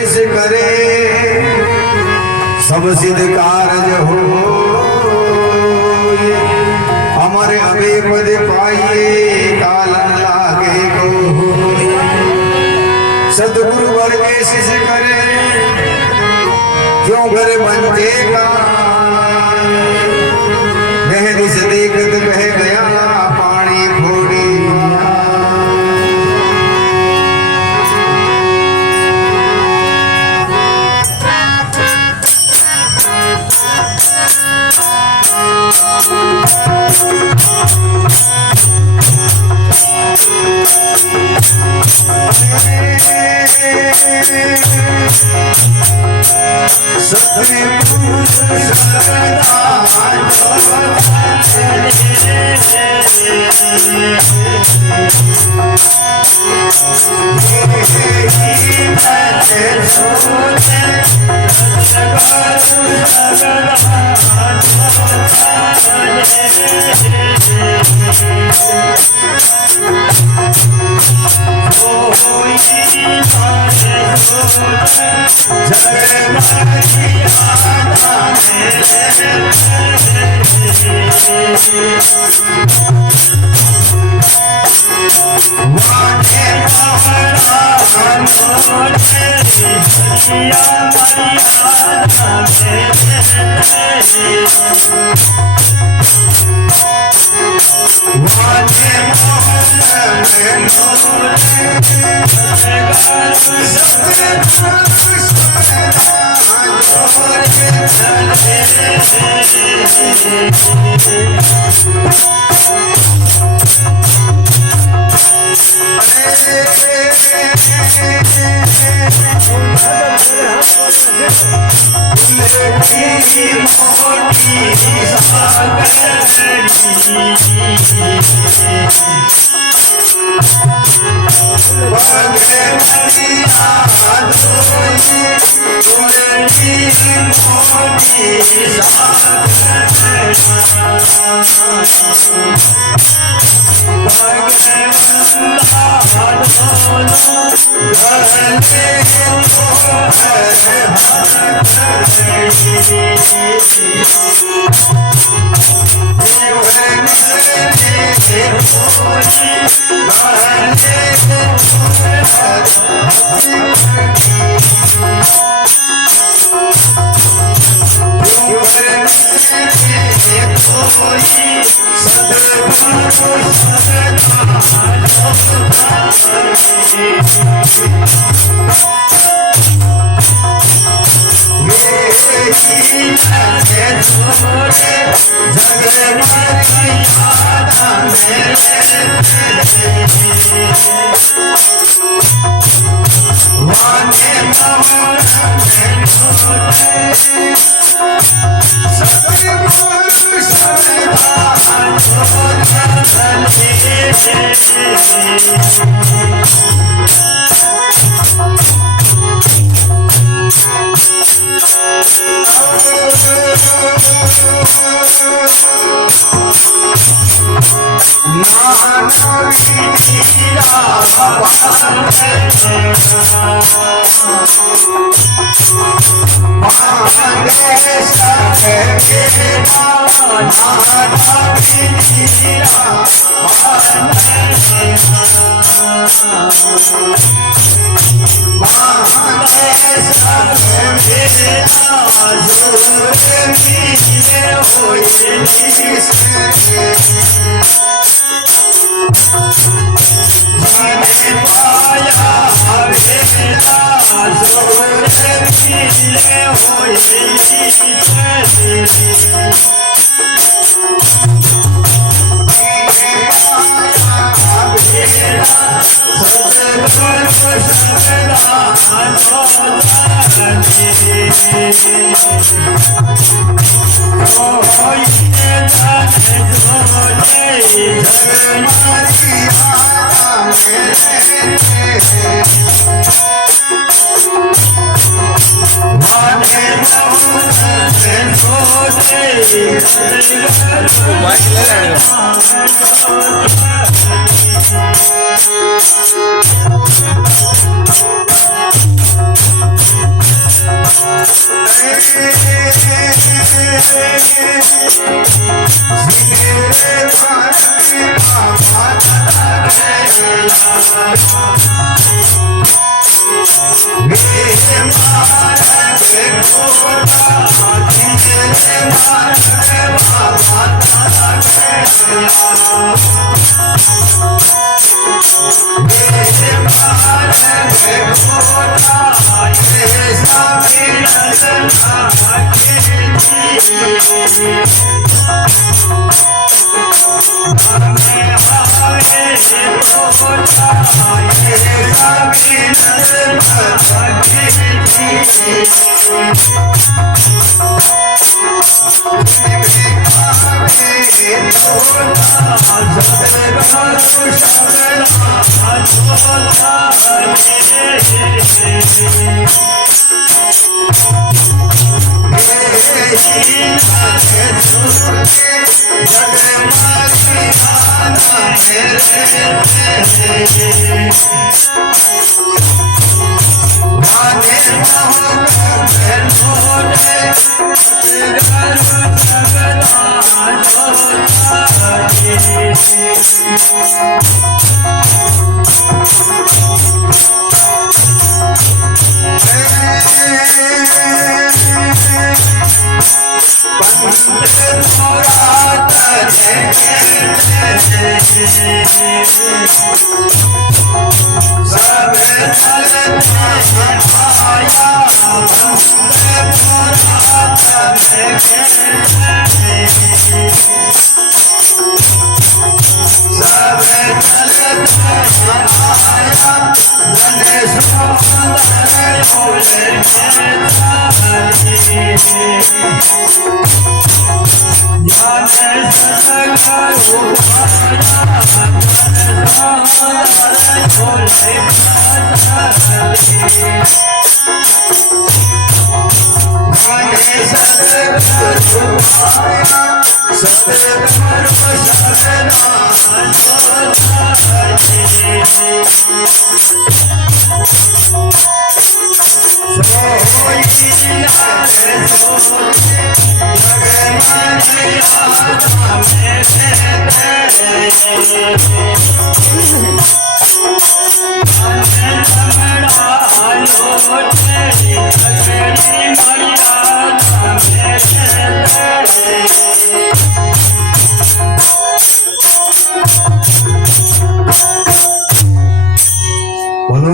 शिष करे सब सिद्ध कारज हो अमर अभे पद पाइए कालन लागे को सदगुरु वर्गे शिष करे क्यों घर बंजे का वह दिस देखत बह गया पानी फोड़ी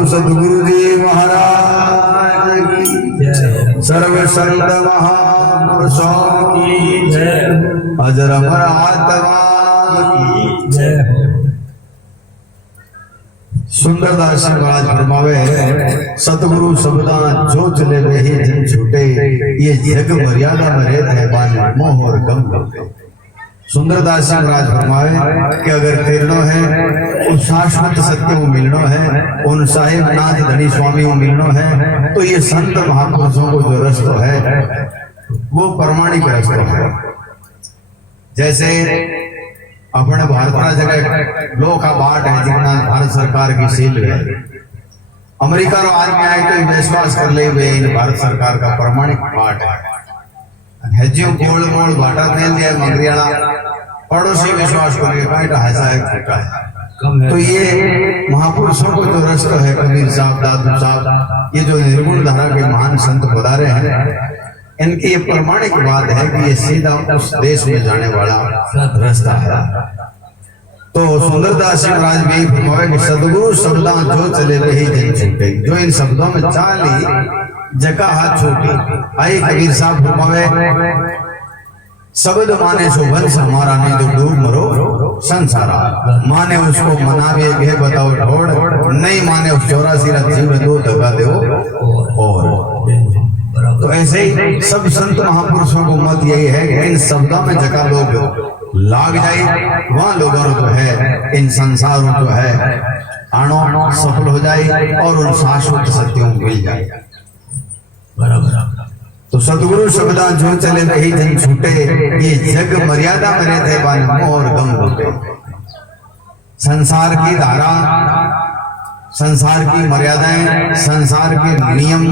सद्गुरुदेव महाराज की सर्व संत महापुरुषों की जय, अजर अमर आत्मा की जय। सुंदरदास जी महाराज फरमावे, सतगुरु सबदा जो चले वे ही जन छूटे, ये जग मर्यादा में रहते हैं बाने मोह और गम करते। सुंदरदास जी महाराज फरमावे कि अगर तेरनो है उस शाश्वत सत्य को मिलनो है, उन साहिब नाथ धनी स्वामी को मिलनो है, तो ये संत महापुरुषों को जो रस्तो है वो प्रमाणिक रस्तो है। जैसे अपने भारत का जगह लोग का बाट है जितना भारत सरकार की सील है, अमेरिका रो आदमी आए तो विश्वास कर ले वे भारत सरकार का प्रमाणिक बाट है। हेजियो गोल मोल बाटा तेल दिया मंगरियाना पड़ोसी विश्वास करिए काहे ऐसा है खोटा है। तो ये महापुरुषों को जो रास्ता है, कबीर साहब, दादू साहब, ये जो निर्गुण धारा के महान संत पधारे हैं, इनकी ये प्रमाणिक बात है कि ये सीधा उस देश में जाने वाला रास्ता है। तो सुंदरदास जी महाराज भी फरमावे कि सदगुरु शब्दा जो चले वही जन छूटे, जो इन शब्दों में चाली जगह हाथ छूटी। आई कबीर साहब फरमावे, शब्द माने सो वंश हमारा, नहीं तो डूब मरो संसारा। माने उसको मनावे गे बताओ ढोड़, नहीं माने उस 84 रात जीव दो दगा दो और। तो ऐसे ही सब संत महापुरुषों को मत यही है कि इन शब्दों में जगह लोग लाग जाए, वहां लोगों को है इन संसारों को है आनो सफल हो जाए और उन शाश्वत सत्यों को मिल जाए। बराबर। तो सतगुरु शब्दा जो चले वही जन छूटे, ये जग मर्यादा में रहते बान मोह और गम होते। संसार की धारा, संसार की मर्यादाएं, संसार के नियम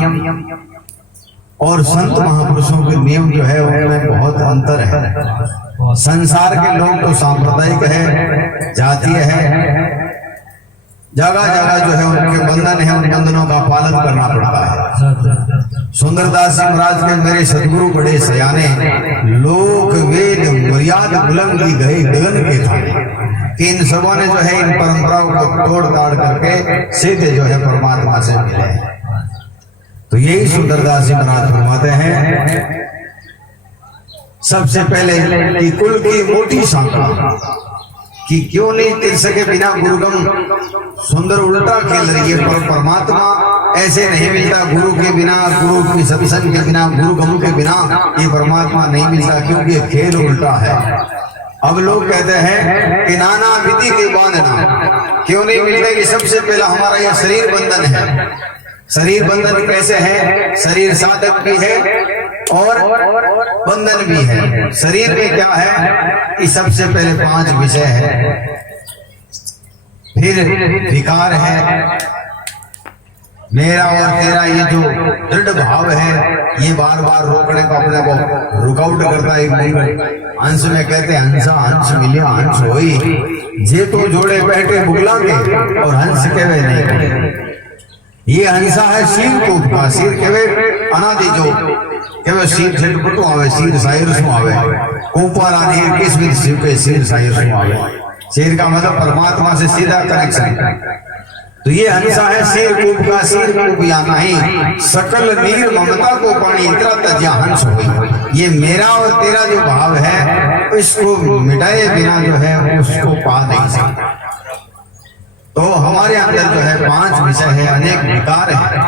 और संत महापुरुषों के नियम जो है उनमें बहुत अंतर है। संसार के लोग तो सांप्रदायिक है, जातीय है, जगह जगह जो है उनके बंधन है, उन बंधनों का पालन करना पड़ता है। सुंदरदास जी महाराज के मेरे सदगुरु बड़े सयाने, लोक वेद मर्याद बुलंदी गए गगन के थाने, कि इन सबों ने जो है इन परंपराओं को तोड़ ताड़ करके सीधे जो है परमात्मा से मिले। तो यही सुंदरदास जी महाराज फरमाते हैं, सबसे पहले कि कुल की मोटी शाखा कि क्यों नहीं तिर सके बिना गुरुगम, सुंदर उल्टा खेल रही है। पर परमात्मा ऐसे नहीं मिलता गुरु के बिना, गुरु की सत्संग के बिना, गुरुगम के बिना ये परमात्मा नहीं मिलता, क्योंकि खेल उल्टा है। अब लोग कहते हैं कि नाना विधि के बांधना क्यों नहीं मिलते, कि सबसे पहला हमारा यह शरीर बंधन है। शरीर बंधन कैसे है? शरीर साधक भी है और बंधन भी है। शरीर में क्या है कि सबसे पहले 5 विषय है, फिर विकार है, मेरा और तेरा ये जो दृढ़ भाव है ये बार बार रोकने को, अपने को रुकआउट करता है। हंस में कहते हंसा हंस मिलिया हंस होई, जे तो जोड़े बैठे बुगलांगे और हंस कहवे नहीं। ये हंसा है शीर को का, शीर कहवे अनादि जो कहवे शीर झटपटो आवे, शीर साहिर सु आवे, कोपा रानी किस भी शिव के शीर साहिर सु आवे। शीर का मतलब परमात्मा से सीधा कनेक्शन। तो ये हंसा है शीर कूप का, शीर कूप या नहीं, सकल नीर ममता को पानी इतना तज्या हंस हुई। ये मेरा और तेरा जो भाव है इसको मिटाए बिना जो है उसको पा नहीं सकता। तो हमारे अंदर जो है 5 विषय है, अनेक विकार है,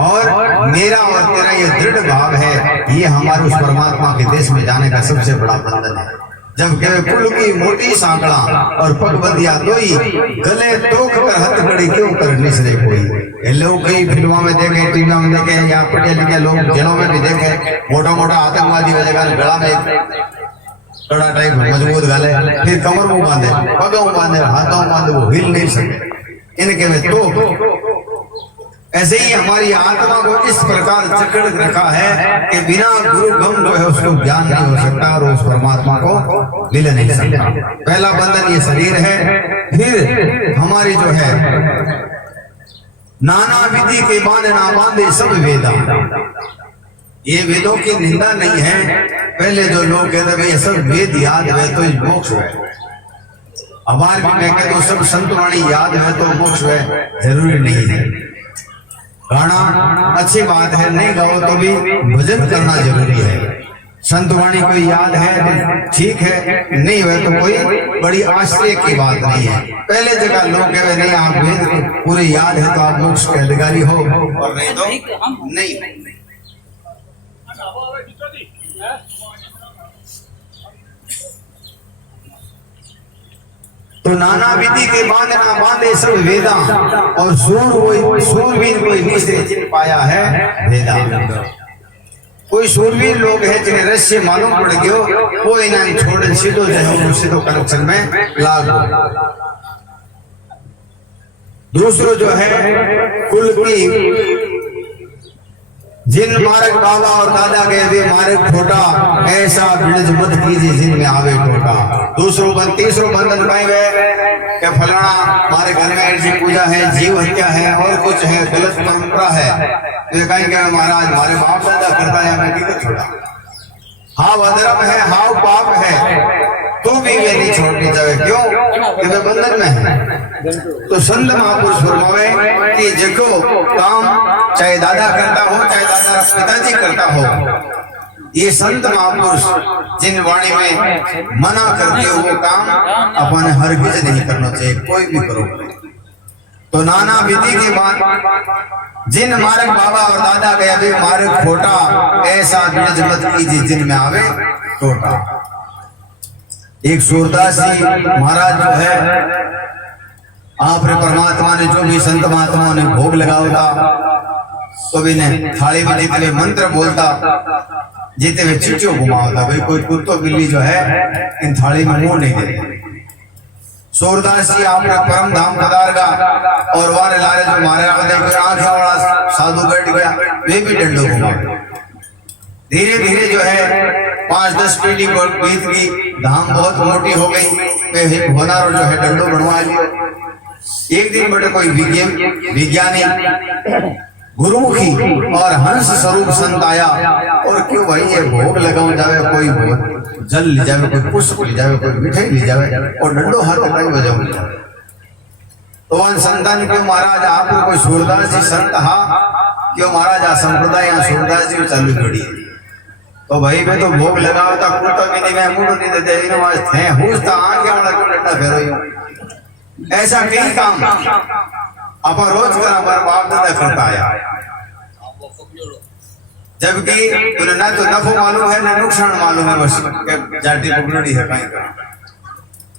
और मेरा और तेरा ये दृढ़ भाव है, ये हमारे उस परमात्मा के देश में जाने का सबसे बड़ा बंधन है। जब कहे कुल की मोटी सांकड़ा और पग बंधिया दोई, गले तोक कर हथकड़ी क्यों कर निसरे कोई। लोग कई फिल्मों में देखे, टीवी में देखे, या पढ़े लिखे लोग जेलों में भी देखे, मोटा मोटा आतंकवादी वजह गला में कड़ा टाइप मजबूत गाले, फिर कमर में बांधे, पगों में बांधे, हाथों में बांधे, वो हिल नहीं सके। इनके में तो ऐसे ही हमारी आत्मा को इस प्रकार जकड़ रखा है कि बिना गुरु गम जो है उसको ज्ञान नहीं हो सकता और उस परमात्मा को मिल नहीं सकता। पहला बंधन ये शरीर है। फिर हमारी जो है नाना विधि के बांधना बांधे सब वेदा, ये वेदों की निंदा नहीं है। पहले जो लोग कहते हैं ये सब वेद याद है तो मोक्ष है, अब आज भी मैं कहता हूँ सब संतवाणी याद है तो मोक्ष है, जरूरी नहीं है। गाना अच्छी बात है, नहीं गाओ तो भी भजन करना जरूरी है। संतवाणी कोई याद है तो ठीक है, नहीं हुए तो कोई बड़ी आश्चर्य की बात नहीं है। पहले जगह लोग कहे नहीं आप वेद पूरे याद है तो आप मोक्ष के अधिकारी हो, और नहीं तो नहीं। तो नाना विधि के बांधना बांधे सब वेदा, और सूरवीर कोई निश्चय जिन पाया है वेदा। कोई सूरवीर लोग है जिन्हें रहस्य मालूम पड़ गयो, वो इन्हें छोड़ सीधो जो सीधो कनेक्शन में लागू। दूसरो जो है कुल की जिन मार्ग बाबा और दादा गए वे मार्ग खोटा, ऐसा बिड़ज मत कीजिए जिनमें आवे खोटा। तीसरो बंधन पाए वे क्या फलाना हमारे घर में ऐसी पूजा है, जीव हत्या है और कुछ है, गलत परंपरा है, तो कहेंगे महाराज हमारे बाप दादा करता है, हमें क्यों छोड़ा। हाव अधर्म है, हाव पाप है, तो भी वे नहीं छोड़नी चाहिए। क्यों? कि वे बंधन में है। तो संत महापुरुष फरमावे कि देखो काम चाहे दादा करता हो, चाहे दादा पिताजी करता हो, ये संत महापुरुष जिन वाणी में मना करते हो वो काम अपन हरगिज नहीं करना चाहिए, कोई भी करो। तो नाना विधि के बाद जिन मार्ग बाबा और दादा गया वे मार्ग खोटा, ऐसा बिड़ज मत कीजिए जिनमें आवे टोटा। एक सूरदास जी महाराज जो है आपने परमात्मा ने जो भी संत महात्माओं ने भोग लगाओ था, तो भी ने थाली में जितने वे मंत्र बोलता, जितने वे चिचो घुमाओ था, भाई कोई कुत्तो बिल्ली जो है इन थाली में मुंह नहीं देते। सूरदास जी आपने परम धाम पधार का, और वारे लारे जो मारे आंख वाला साधु बैठ गया, वे भी डंडो घुमाओ। धीरे धीरे जो है 5-10 पीढ़ी बीत गई, धाम बहुत मोटी हो गई, होनारो जो है डंडो बनवा लियो। एक दिन बड़े कोई विज्ञानी गुरुमुखी और हंस स्वरूप संत आया, और क्यों भाई ये भोग लगाओ जावे, कोई जल ले जावे, कोई पुष्प ले जावे, कोई मिठाई ले जावे, और डंडो हाथ कहीं बजाओ ले जावे। तो वन संतान क्यों महाराज आप कोई सूरदास जी संत हा क्यों महाराज आ संप्रदाय यहाँ सूरदास जी चालू करी। तो भाई मैं तो भोग लगाओ था कुर्ता भी नहीं, मैं मुंडो नहीं देते इन वाज थे हुस्ता आंखें वाला क्यों डंडा फेरो। ऐसा कई काम आप रोज करा पर बाप दादा करता आया, जबकि उन्हें ना तो नफो मालूम है ना नुकसान मालूम है, बस जाटी पकड़ी है कहीं का।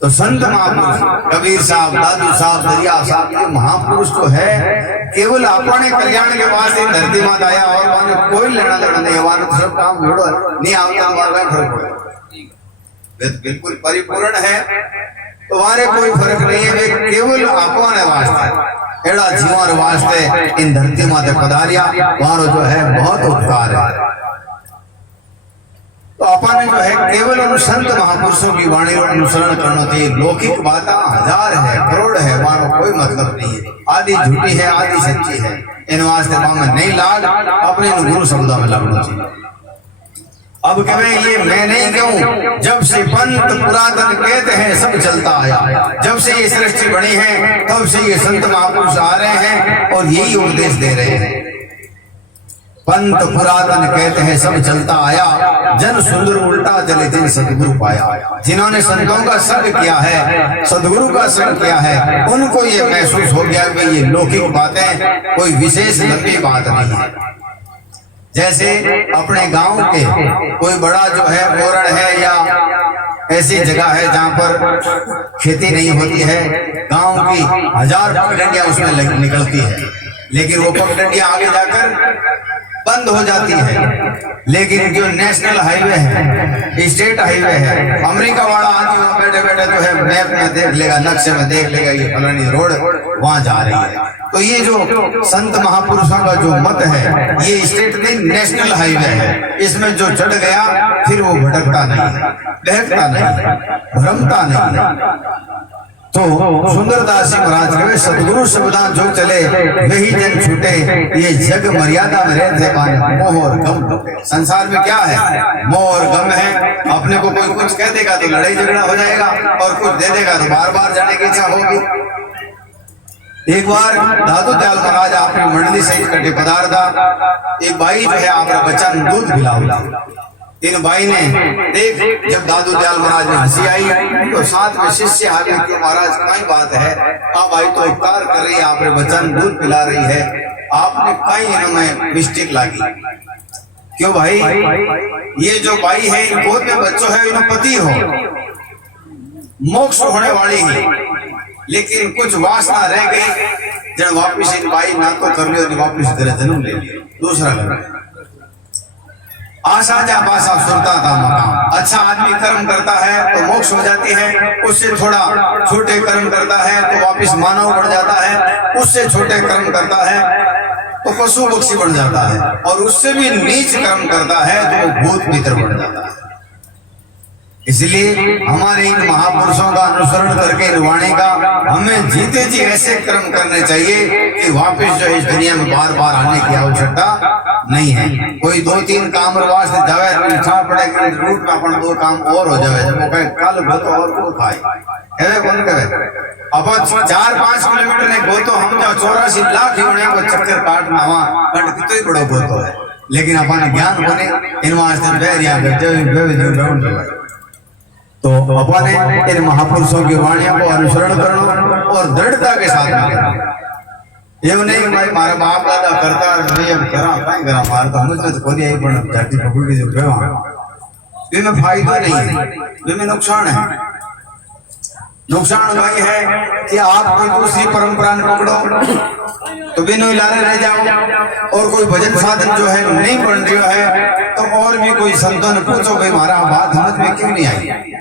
तो संत महापुरुष कबीर साहब, दादू साहब, दरिया साहब, ये महापुरुष तो है केवल अपने कल्याण के वास्ते धरती माता आया, और माने कोई लेना देना नहीं, हमारा तो सब काम जोड़ो नहीं आता, हमारा फर्क पड़े बिल्कुल परिपूर्ण है, तो हमारे कोई फर्क नहीं है, वे केवल अपने वास्ते एड़ा जीवन वास्ते इन धरती माते पधारिया, वहां जो है बहुत उपकार है। तो अपन जो है केवल उन संत महापुरुषों की वाणी और अनुसरण करना चाहिए। लौकिक बातें हजार है, करोड़ है, वहां कोई मतलब नहीं है, आधी झूठी है आधी सच्ची है, इन वास्ते में नहीं लाग, अपने गुरु शब्दों में लगना चाहिए। अब कहे ये मैं नहीं कहूं, जब से पंत पुरातन कहते हैं सब चलता आया, जब से ये सृष्टि बनी है तब से ये संत महापुरुष आ रहे हैं और यही उपदेश दे रहे हैं। पंत पुरातन कहते हैं सब चलता आया, जन सुंदर उल्टा चले जिन सदगुरु पाया। जिन्होंने संतों का संग किया है, सदगुरु का संग किया है, उनको ये महसूस हो गया कि ये लौकिक बातें कोई विशेष लंबी बात नहीं है। जैसे अपने गांव के कोई बड़ा जो है ओरण है या ऐसी जगह है जहां पर खेती नहीं होती है, गांव की 1000 पगडंडियां उसमें निकलती है, लेकिन वो पगडंडियां आगे जाकर बंद हो जाती है। लेकिन जो नेशनल हाईवे है, स्टेट हाईवे है, अमेरिका वाला आदमी बैठे बैठे जो है मैप में देख लेगा, नक्शे में देख लेगा ये फलानी रोड वहां जा रही है। तो ये जो संत महापुरुषों का जो मत है, ये स्टेट नहीं नेशनल हाईवे है, इसमें जो चढ़ गया फिर वो भटकता नहीं है, बहकता नहीं, भ्रमता नहीं। तो सुंदरदास जी महाराज कहे सदगुरु शब्दां जो चले वही जन छूटे, ये जग मर्यादा में रहते पाने मोह और गम। संसार में क्या है, मोह और गम है। अपने को कोई कुछ कह देगा तो लड़ाई झगड़ा हो जाएगा, और कुछ दे देगा तो बार बार जाने की इच्छा होगी। एक बार दादू दयाल महाराज आपने मंडली से इकट्ठे पधारता, एक भाई जो है आपका बच्चा दूध पिलाओ। इन भाई ने देख जब दादू दयाल महाराज ने हंसी आई तो साथ में शिष्य आ गए कि महाराज कई बात है, आप भाई तो उपकार कर रही है, आपने बच्चन दूध पिला रही है, आपने कई इनमें मिस्टेक लागी। क्यों भाई, ये जो भाई है इन गोद में बच्चों है, इन्हें पति हो, मोक्ष होने वाली है, लेकिन कुछ वासना रह गई, जब वापिस इन भाई ना तो कर लियो, वापिस तेरा जन्म ले लिया दूसरा लगा। आशा जा पासा सुरता का मकाम। अच्छा आदमी कर्म करता है तो मोक्ष हो जाती है, उससे थोड़ा छोटे कर्म करता है तो वापिस मानव बन जाता है, उससे छोटे कर्म करता है तो पशु पक्षी बन जाता है, और उससे भी नीच कर्म करता है तो वो भूत मित्र बन जाता है। इसलिए हमारे इन महापुरुषों का अनुसरण करके वाणी का हमें जीते जी ऐसे कर्म करने चाहिए कि वापस जो इस दुनिया में बार बार आने की आवश्यकता नहीं है। कोई 2-3 काम वास्ते जावे तो इच्छा पड़े कि रूट में अपन 2 काम और हो जावे, जब वो कहे कल गो तो और को खाए है कौन कहे। अब 4-5 किलोमीटर ने गो तो हम जो 84 लाख होने को चक्कर काटना वहां कंड कितने बड़ो गो है, लेकिन अपन ज्ञान बने इन वास्ते बैरिया जो तो अपने इन महापुरुषों की वाणियों को अनुसरण करना और दृढ़ता के साथ करना। ये नहीं भाई मारा बाप दादा करता नहीं अब करा कहीं करा मार तो मुझे तो कोई नहीं पण जाति पकड़ी जो कहवा ये में फायदा नहीं है, ये में नुकसान है। नुकसान वही है कि आप कोई दूसरी परंपरा न पकड़ो तो बिना लारे रह जाओ, और कोई भजन साधन जो है नहीं बन रहा है तो और भी कोई संतों ने पूछो भाई हमारा बात समझ में क्यों नहीं आई।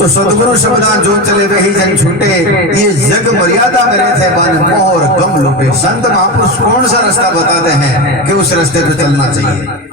तो सतगुरु शब्दान जो चले वे ही जन छूटे, ये जग मर्यादा में रहते बान मोह और गम लूटे। संत महापुरुष कौन सा रास्ता बताते हैं कि उस रास्ते पे चलना चाहिए।